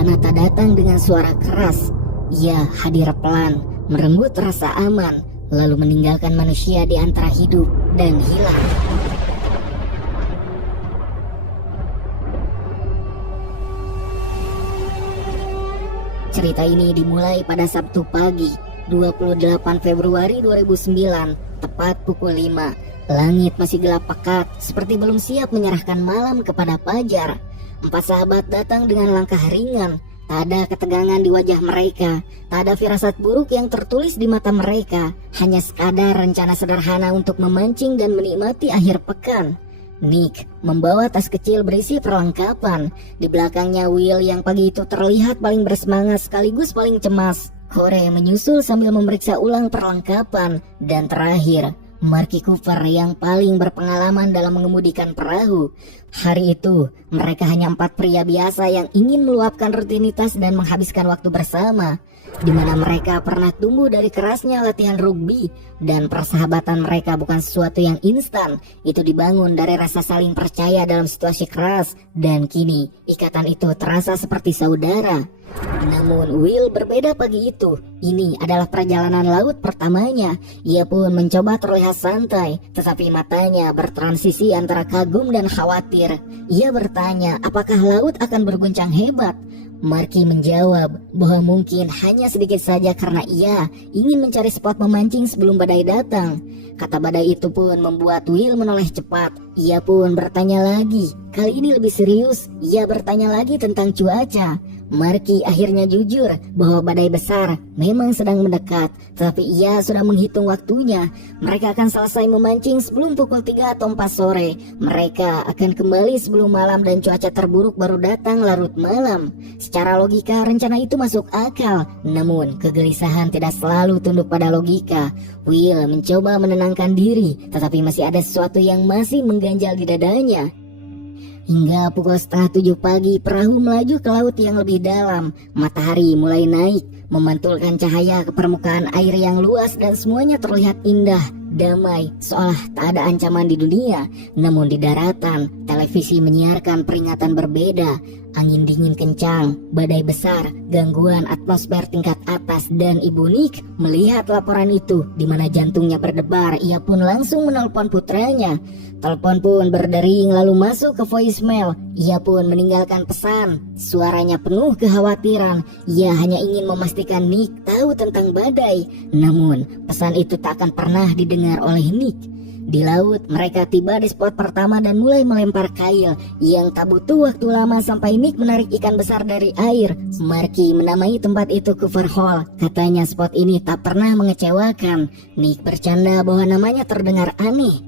bencana tak datang dengan suara keras. Ia hadir pelan, merenggut rasa aman, lalu meninggalkan manusia di antara hidup dan hilang. Cerita ini dimulai pada Sabtu pagi, 28 Februari 2009, tepat pukul 5. Langit masih gelap pekat, seperti belum siap menyerahkan malam kepada fajar. 4 sahabat datang dengan langkah ringan. Tak ada ketegangan di wajah mereka, tak ada firasat buruk yang tertulis di mata mereka. Hanya sekadar rencana sederhana untuk memancing dan menikmati akhir pekan. Nick membawa tas kecil berisi perlengkapan. Di belakangnya Will yang pagi itu terlihat paling bersemangat sekaligus paling cemas. Corey menyusul sambil memeriksa ulang perlengkapan. Dan terakhir, Marky Cooper yang paling berpengalaman dalam mengemudikan perahu. Hari itu, mereka hanya 4 pria biasa yang ingin meluapkan rutinitas dan menghabiskan waktu bersama, di mana mereka pernah tumbuh dari kerasnya latihan rugby, dan persahabatan mereka bukan sesuatu yang instan. Itu dibangun dari rasa saling percaya dalam situasi keras, dan kini ikatan itu terasa seperti saudara. Namun Will berbeda pagi itu. Ini adalah perjalanan laut pertamanya. Ia pun mencoba terlihat santai, tetapi matanya bertransisi antara kagum dan khawatir. Ia bertanya apakah laut akan berguncang hebat. Marky menjawab bahwa mungkin hanya sedikit saja karena ia ingin mencari spot memancing sebelum badai datang. Kata badai itu pun membuat Will menoleh cepat. Ia pun bertanya lagi. Kali ini lebih serius, ia bertanya lagi tentang cuaca. Marky akhirnya jujur bahwa badai besar memang sedang mendekat, tetapi ia sudah menghitung waktunya. Mereka akan selesai memancing sebelum pukul 3 atau 4 sore. Mereka akan kembali sebelum malam dan cuaca terburuk baru datang larut malam. Secara logika rencana itu masuk akal, namun kegelisahan tidak selalu tunduk pada logika. Will mencoba menenangkan diri, tetapi masih ada sesuatu yang masih mengganjal di dadanya. Hingga pukul 6:30 pagi, perahu melaju ke laut yang lebih dalam. Matahari mulai naik, memantulkan cahaya ke permukaan air yang luas dan semuanya terlihat indah, damai, seolah tak ada ancaman di dunia. Namun di daratan, televisi menyiarkan peringatan berbeda. Angin dingin kencang, badai besar, gangguan atmosfer tingkat atas, dan Ibu Nick melihat laporan itu, di mana jantungnya berdebar. Ia pun langsung menelpon putranya. Telepon pun berdering lalu masuk ke voicemail. Ia pun meninggalkan pesan. Suaranya penuh kekhawatiran. Ia hanya ingin memastikan Nick tahu tentang badai. Namun pesan itu tak akan pernah didengar oleh Nick. Di laut, mereka tiba di spot pertama dan mulai melempar kail yang tak butuh waktu lama sampai Nick menarik ikan besar dari air. Marky menamai tempat itu Cooper Hall. Katanya spot ini tak pernah mengecewakan. Nick bercanda bahwa namanya terdengar aneh.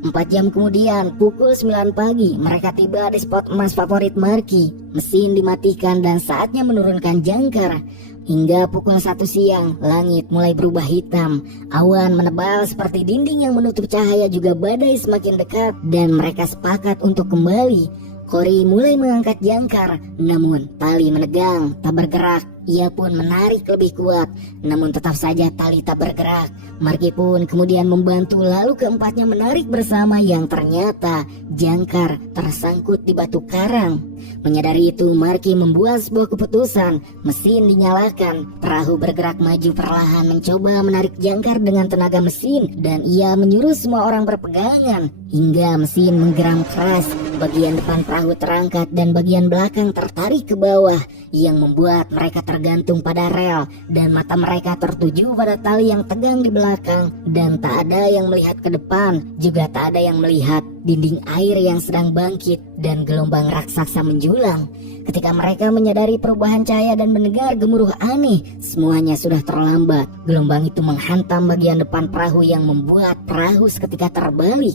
4 jam kemudian, pukul 9 pagi, mereka tiba di spot emas favorit Marky. Mesin dimatikan dan saatnya menurunkan jangkar. Hingga pukul 1 siang, langit mulai berubah hitam. Awan menebal seperti dinding yang menutup cahaya, juga badai semakin dekat, dan mereka sepakat untuk kembali. Corey mulai mengangkat jangkar, namun tali menegang, tak bergerak. Ia pun menarik lebih kuat, namun tetap saja tali tak bergerak. Marky pun kemudian membantu, lalu keempatnya menarik bersama yang ternyata jangkar tersangkut di batu karang. Menyadari itu, Marky membuat sebuah keputusan. Mesin dinyalakan, perahu bergerak maju perlahan mencoba menarik jangkar dengan tenaga mesin, dan ia menyuruh semua orang berpegangan hingga mesin menggeram keras. Bagian depan perahu terangkat dan bagian belakang tertarik ke bawah, yang membuat mereka tergantung pada rel dan mata mereka tertuju pada tali yang tegang di belakang. Dan tak ada yang melihat ke depan, juga tak ada yang melihat dinding air yang sedang bangkit dan gelombang raksasa menjulang. Ketika mereka menyadari perubahan cahaya dan mendengar gemuruh aneh, semuanya sudah terlambat. Gelombang itu menghantam bagian depan perahu yang membuat perahu seketika terbalik.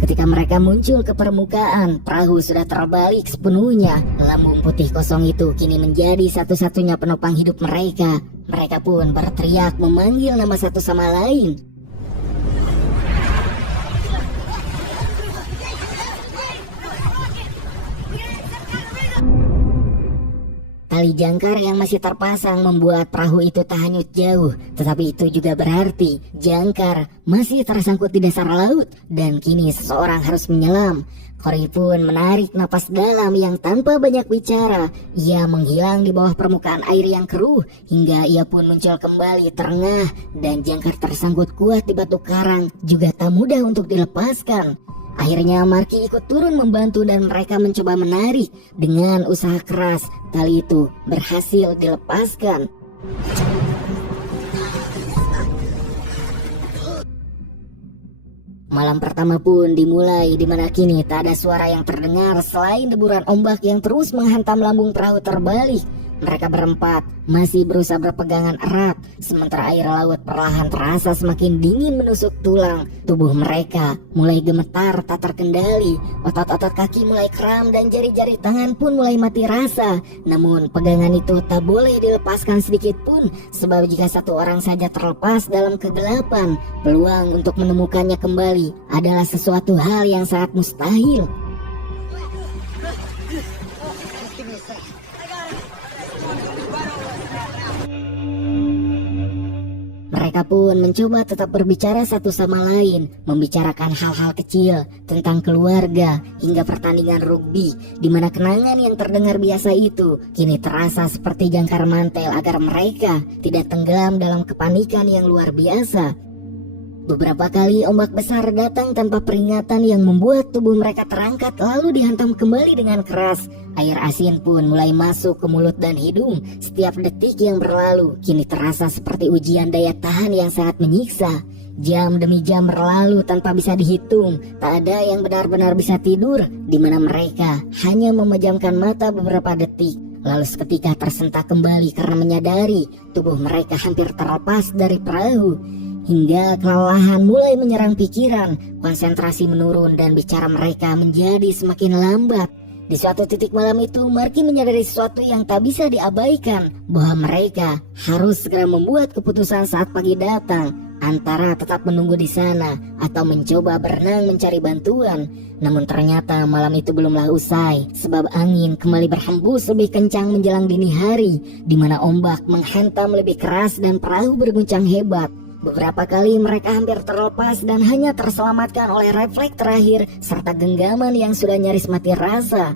Ketika mereka muncul ke permukaan, perahu sudah terbalik sepenuhnya. Lambung putih kosong itu kini menjadi satu-satunya penopang hidup mereka. Mereka pun berteriak memanggil nama satu sama lain. tali jangkar yang masih terpasang membuat perahu itu tak hanyut jauh, tetapi itu juga berarti jangkar masih tersangkut di dasar laut dan kini seseorang harus menyelam. Cory pun menarik napas dalam yang tanpa banyak bicara. Ia menghilang di bawah permukaan air yang keruh hingga ia pun muncul kembali terengah dan jangkar tersangkut kuat di batu karang juga tak mudah untuk dilepaskan. Akhirnya Marky ikut turun membantu dan mereka mencoba menarik. Dengan usaha keras, tali itu berhasil dilepaskan. Malam pertama pun dimulai di mana kini tak ada suara yang terdengar selain deburan ombak yang terus menghantam lambung perahu terbalik. Mereka berempat masih berusaha berpegangan erat, sementara air laut perlahan terasa semakin dingin menusuk tulang. Tubuh mereka mulai gemetar tak terkendali, otot-otot kaki mulai kram dan jari-jari tangan pun mulai mati rasa. Namun pegangan itu tak boleh dilepaskan sedikit pun, sebab jika satu orang saja terlepas dalam kegelapan, peluang untuk menemukannya kembali adalah sesuatu hal yang sangat mustahil. Mereka pun mencoba tetap berbicara satu sama lain, membicarakan hal-hal kecil tentang keluarga hingga pertandingan rugby, di mana kenangan yang terdengar biasa itu kini terasa seperti jangkar mantel agar mereka tidak tenggelam dalam kepanikan yang luar biasa. Beberapa kali ombak besar datang tanpa peringatan yang membuat tubuh mereka terangkat lalu dihantam kembali dengan keras. Air asin pun mulai masuk ke mulut dan hidung. Setiap detik yang berlalu kini terasa seperti ujian daya tahan yang sangat menyiksa. Jam demi jam berlalu tanpa bisa dihitung. Tak ada yang benar-benar bisa tidur, di mana mereka hanya memejamkan mata beberapa detik. Lalu seketika tersentak kembali karena menyadari tubuh mereka hampir terlepas dari perahu. Hingga kelelahan mulai menyerang pikiran, konsentrasi menurun dan bicara mereka menjadi semakin lambat. Di suatu titik malam itu, Marky menyadari sesuatu yang tak bisa diabaikan, bahwa mereka harus segera membuat keputusan saat pagi datang, antara tetap menunggu di sana atau mencoba berenang mencari bantuan. Namun ternyata malam itu belumlah usai, sebab angin kembali berhembus lebih kencang menjelang dini hari, di mana ombak menghantam lebih keras dan perahu berguncang hebat. Beberapa kali mereka hampir terlepas dan hanya terselamatkan oleh refleks terakhir serta genggaman yang sudah nyaris mati rasa.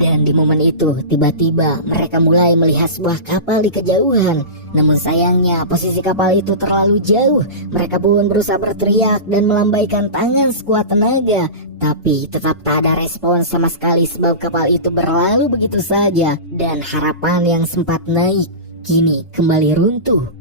Dan di momen itu tiba-tiba mereka mulai melihat sebuah kapal di kejauhan. Namun sayangnya posisi kapal itu terlalu jauh. Mereka pun berusaha berteriak dan melambaikan tangan sekuat tenaga, tapi tetap tak ada respon sama sekali sebab kapal itu berlalu begitu saja. Dan harapan yang sempat naik kini kembali runtuh.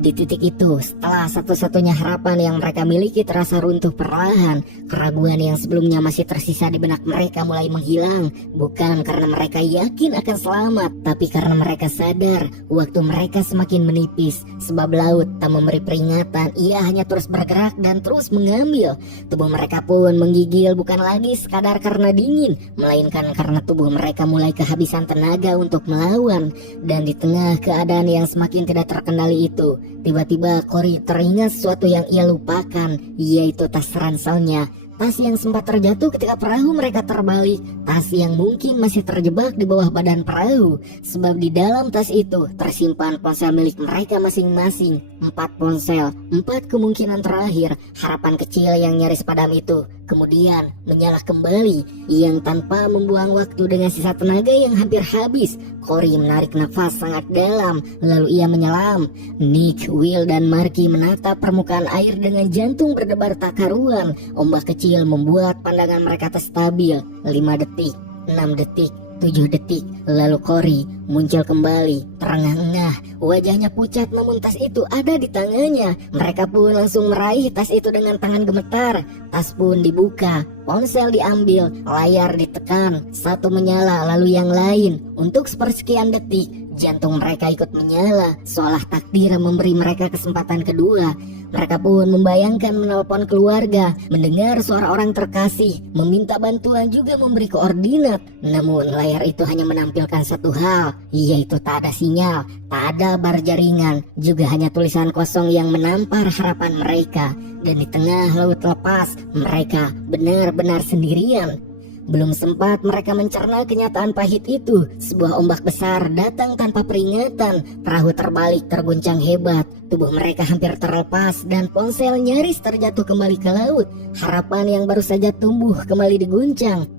Di titik itu, setelah satu-satunya harapan yang mereka miliki terasa runtuh perlahan, keraguan yang sebelumnya masih tersisa di benak mereka mulai menghilang. Bukan karena mereka yakin akan selamat, tapi karena mereka sadar waktu mereka semakin menipis. Sebab laut tak memberi peringatan, ia hanya terus bergerak dan terus mengambil. Tubuh mereka pun menggigil bukan lagi sekadar karena dingin, melainkan karena tubuh mereka mulai kehabisan tenaga untuk melawan. Dan di tengah keadaan yang semakin tidak terkendali itu, tiba-tiba Cory teringat sesuatu yang ia lupakan, yaitu tas ranselnya. Tas yang sempat terjatuh ketika perahu mereka terbalik. Tas yang mungkin masih terjebak di bawah badan perahu. Sebab di dalam tas itu tersimpan ponsel milik mereka masing-masing. 4 ponsel, 4 kemungkinan terakhir. Harapan kecil yang nyaris padam itu kemudian menyala kembali, yang tanpa membuang waktu dengan sisa tenaga yang hampir habis. Cory menarik nafas sangat dalam, lalu ia menyelam. Nick, Will, dan Marky menatap permukaan air dengan jantung berdebar tak karuan. Ombak kecil membuat pandangan mereka tak stabil. 5 detik, 6 detik, 7 detik, lalu Cory muncul kembali, terengah-engah, wajahnya pucat namun tas itu ada di tangannya. Mereka pun langsung meraih tas itu dengan tangan gemetar. Tas pun dibuka, ponsel diambil, layar ditekan, satu menyala lalu yang lain. Untuk sepersekian detik, Jantung mereka ikut menyala, seolah takdir memberi mereka kesempatan kedua. Mereka pun membayangkan menelpon keluarga, mendengar suara orang terkasih, meminta bantuan juga memberi koordinat. Namun layar itu hanya menampilkan satu hal, yaitu tak ada sinyal, tak ada bar jaringan, juga hanya tulisan kosong yang menampar harapan mereka. Dan di tengah laut lepas, mereka benar-benar sendirian. Belum sempat mereka mencerna kenyataan pahit itu, sebuah ombak besar datang tanpa peringatan. Perahu terbalik terguncang hebat, tubuh mereka hampir terlepas dan ponsel nyaris terjatuh kembali ke laut. Harapan yang baru saja tumbuh kembali diguncang.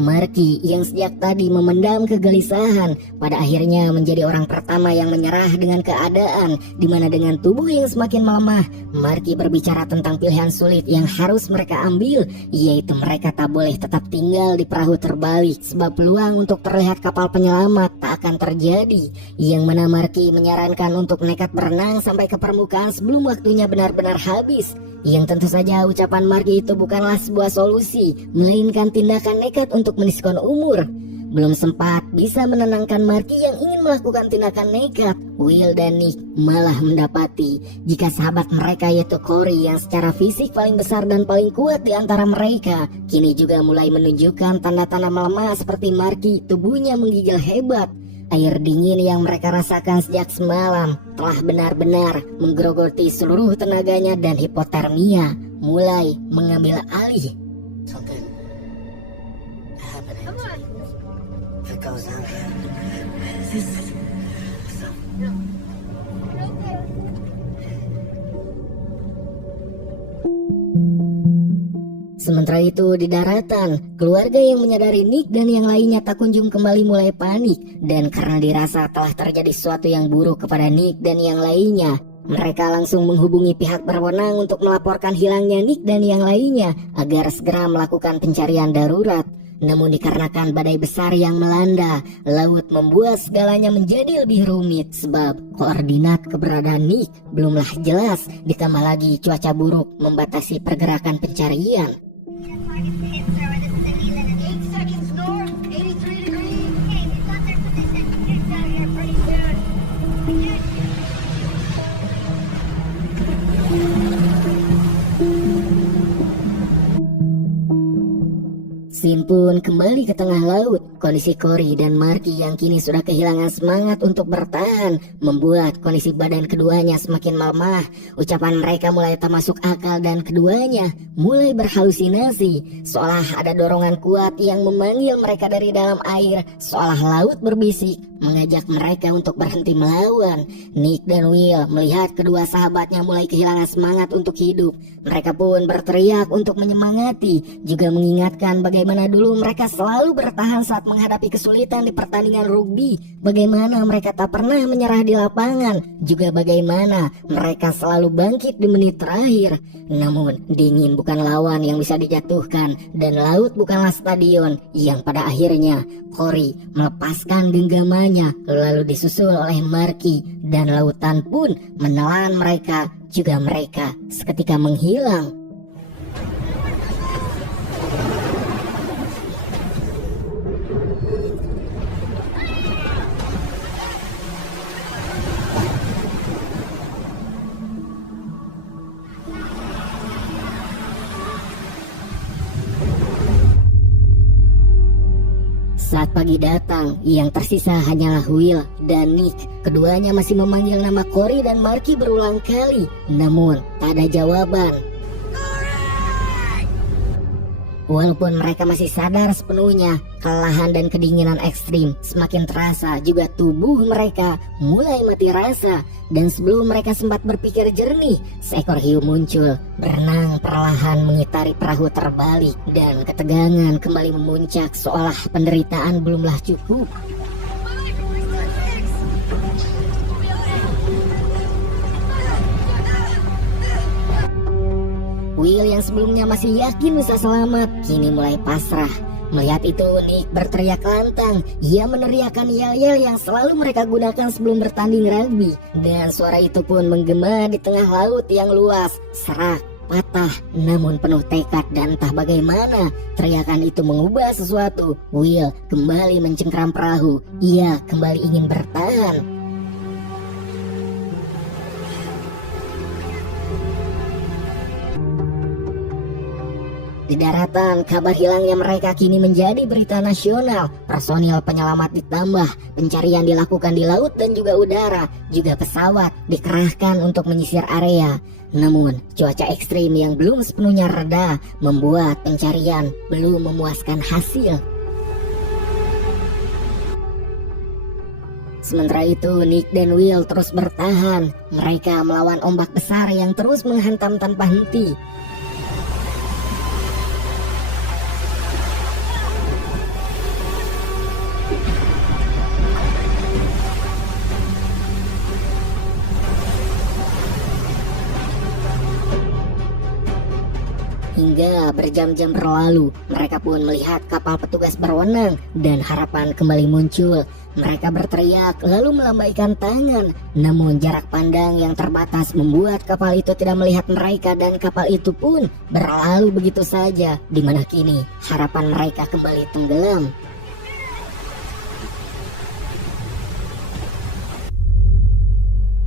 Marky yang sejak tadi memendam kegelisahan pada akhirnya menjadi orang pertama yang menyerah dengan keadaan, di mana dengan tubuh yang semakin melemah, Marky berbicara tentang pilihan sulit yang harus mereka ambil, yaitu mereka tak boleh tetap tinggal di perahu terbalik sebab peluang untuk terlihat kapal penyelamat tak akan terjadi. Yang mana Marky menyarankan untuk nekat berenang sampai ke permukaan sebelum waktunya benar-benar habis. Yang tentu saja ucapan Marky itu bukanlah sebuah solusi, melainkan tindakan nekat untuk meniskon umur. Belum sempat bisa menenangkan Marky yang ingin melakukan tindakan nekat, Will dan Nick malah mendapati jika sahabat mereka yaitu Cory yang secara fisik paling besar dan paling kuat di antara mereka, kini juga mulai menunjukkan tanda-tanda melemah seperti Marky, tubuhnya menggigil hebat. Air dingin yang mereka rasakan sejak semalam telah benar-benar menggerogoti seluruh tenaganya dan hipotermia mulai mengambil alih. Something happening. If it goes down here. Sementara itu di daratan, keluarga yang menyadari Nick dan yang lainnya tak kunjung kembali mulai panik. Dan karena dirasa telah terjadi sesuatu yang buruk kepada Nick dan yang lainnya, mereka langsung menghubungi pihak berwenang untuk melaporkan hilangnya Nick dan yang lainnya agar segera melakukan pencarian darurat. Namun dikarenakan badai besar yang melanda, laut membuat segalanya menjadi lebih rumit sebab koordinat keberadaan Nick belumlah jelas, ditambah lagi cuaca buruk membatasi pergerakan pencarian. Sin pun kembali ke tengah laut. Kondisi Cory dan Marky yang kini sudah kehilangan semangat untuk bertahan membuat kondisi badan keduanya semakin melemah. Ucapan mereka mulai tak masuk akal dan keduanya mulai berhalusinasi, seolah ada dorongan kuat yang memanggil mereka dari dalam air, seolah laut berbisik mengajak mereka untuk berhenti melawan. Nick dan Will melihat kedua sahabatnya mulai kehilangan semangat untuk hidup. Mereka pun berteriak untuk menyemangati, juga mengingatkan bagaimana dulu mereka selalu bertahan saat menghadapi kesulitan di pertandingan rugby, bagaimana mereka tak pernah menyerah di lapangan, juga bagaimana mereka selalu bangkit di menit terakhir. Namun dingin bukan lawan yang bisa dijatuhkan, dan laut bukanlah stadion yang pada akhirnya Cory melepaskan genggamannya, lalu disusul oleh Marky, dan lautan pun menelan mereka, juga mereka seketika menghilang. Saat pagi datang, yang tersisa hanyalah Will dan Nick. Keduanya masih memanggil nama Cory dan Marky berulang kali, namun tak ada jawaban. Walaupun mereka masih sadar sepenuhnya, kelelahan dan kedinginan ekstrim semakin terasa, juga tubuh mereka mulai mati rasa. Dan sebelum mereka sempat berpikir jernih, seekor hiu muncul, berenang perlahan mengitari perahu terbalik, dan ketegangan kembali memuncak seolah penderitaan belumlah cukup. Will yang sebelumnya masih yakin bisa selamat, kini mulai pasrah. Melihat itu, Nick berteriak lantang. Ia meneriakkan yel-yel yang selalu mereka gunakan sebelum bertanding rugby. Dan suara itu pun menggema di tengah laut yang luas. Serak, patah, namun penuh tekad dan entah bagaimana teriakan itu mengubah sesuatu. Will kembali mencengkram perahu. Ia kembali ingin bertahan. Di daratan, kabar hilangnya mereka kini menjadi berita nasional. Personil penyelamat ditambah, pencarian dilakukan di laut dan juga udara, juga pesawat dikerahkan untuk menyisir area. Namun, cuaca ekstrim yang belum sepenuhnya reda membuat pencarian belum memuaskan hasil. Sementara itu, Nick dan Will terus bertahan. Mereka melawan ombak besar yang terus menghantam tanpa henti. Hingga berjam-jam berlalu, mereka pun melihat kapal petugas berwenang dan harapan kembali muncul. Mereka berteriak lalu melambaikan tangan. Namun jarak pandang yang terbatas membuat kapal itu tidak melihat mereka dan kapal itu pun berlalu begitu saja. Di mana kini harapan mereka kembali tenggelam.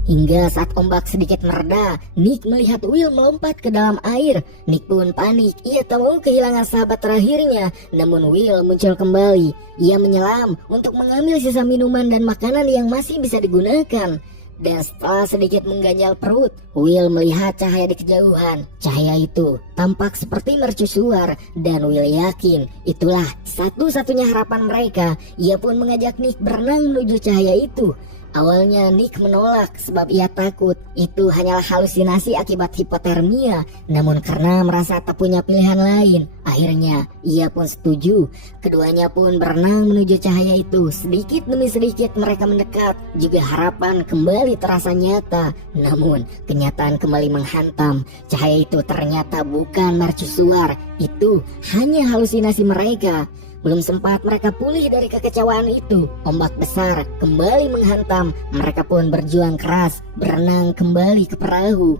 Hingga saat ombak sedikit mereda, Nick melihat Will melompat ke dalam air. Nick pun panik, ia tak mau kehilangan sahabat terakhirnya. Namun Will muncul kembali. Ia menyelam untuk mengambil sisa minuman dan makanan yang masih bisa digunakan. Dan setelah sedikit mengganjal perut, Will melihat cahaya di kejauhan. Cahaya itu tampak seperti mercusuar dan Will yakin itulah satu-satunya harapan mereka. Ia pun mengajak Nick berenang menuju cahaya itu. Awalnya Nick menolak sebab ia takut itu hanyalah halusinasi akibat hipotermia. Namun karena merasa tak punya pilihan lain, akhirnya ia pun setuju. Keduanya pun berenang menuju cahaya itu. Sedikit demi sedikit mereka mendekat. Juga harapan kembali terasa nyata. Namun kenyataan kembali menghantam. Cahaya itu ternyata bukan mercusuar. Itu hanya halusinasi mereka. Belum sempat mereka pulih dari kekecewaan itu, ombak besar kembali menghantam. Mereka pun berjuang keras, berenang kembali ke perahu.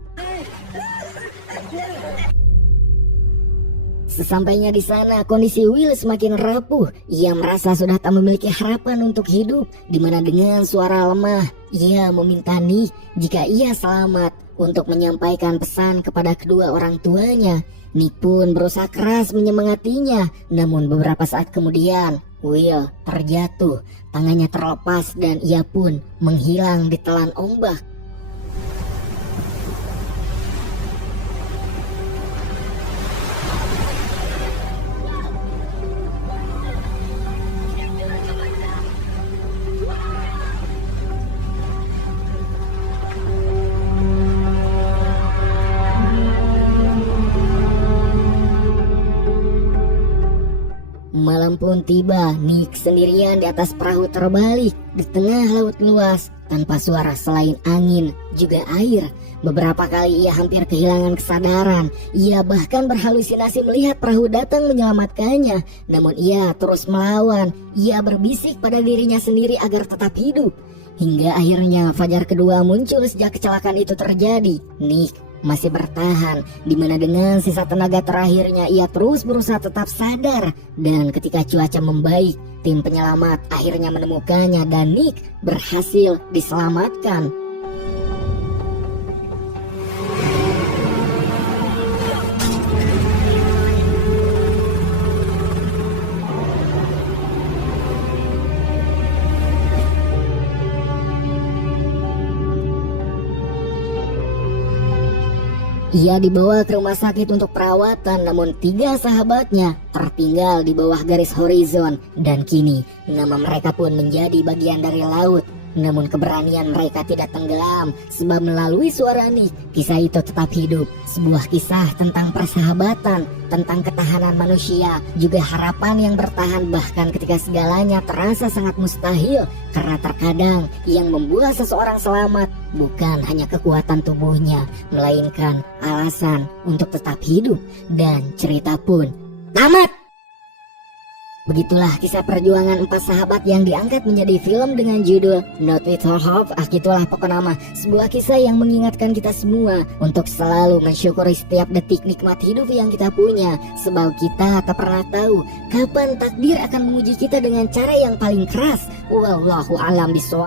Sesampainya di sana, kondisi Will semakin rapuh. Ia merasa sudah tak memiliki harapan untuk hidup. Dimana dengan suara lemah, ia meminta Nick jika ia selamat untuk menyampaikan pesan kepada kedua orang tuanya. Nick pun berusaha keras menyemangatinya. Namun beberapa saat kemudian, Will terjatuh. Tangannya terlepas dan ia pun menghilang di telan ombak. Malam pun tiba, Nick sendirian di atas perahu terbalik di tengah laut luas tanpa suara selain angin juga air. Beberapa kali ia hampir kehilangan kesadaran. Ia bahkan berhalusinasi melihat perahu datang menyelamatkannya. Namun ia terus melawan. Ia berbisik pada dirinya sendiri agar tetap hidup. Hingga akhirnya fajar kedua muncul sejak kecelakaan itu terjadi. Nick masih bertahan, dimana dengan sisa tenaga terakhirnya ia terus berusaha tetap sadar. Dan ketika cuaca membaik, tim penyelamat akhirnya menemukannya dan Nick berhasil diselamatkan. Ia dibawa ke rumah sakit untuk perawatan, namun 3 sahabatnya tertinggal di bawah garis horizon. Dan kini nama mereka pun menjadi bagian dari laut. Namun keberanian mereka tidak tenggelam, sebab melalui suara Nick, kisah itu tetap hidup. Sebuah kisah tentang persahabatan, tentang ketahanan manusia, juga harapan yang bertahan bahkan ketika segalanya terasa sangat mustahil. Karena terkadang yang membuat seseorang selamat bukan hanya kekuatan tubuhnya, melainkan alasan untuk tetap hidup. Dan cerita pun tamat. Begitulah kisah perjuangan 4 sahabat yang diangkat menjadi film dengan judul Not With Your Hope. Gitulah pokoknya nama. Sebuah kisah yang mengingatkan kita semua untuk selalu mensyukuri setiap detik nikmat hidup yang kita punya. Sebab kita tak pernah tahu kapan takdir akan menguji kita dengan cara yang paling keras. Wallahu alam bisawab.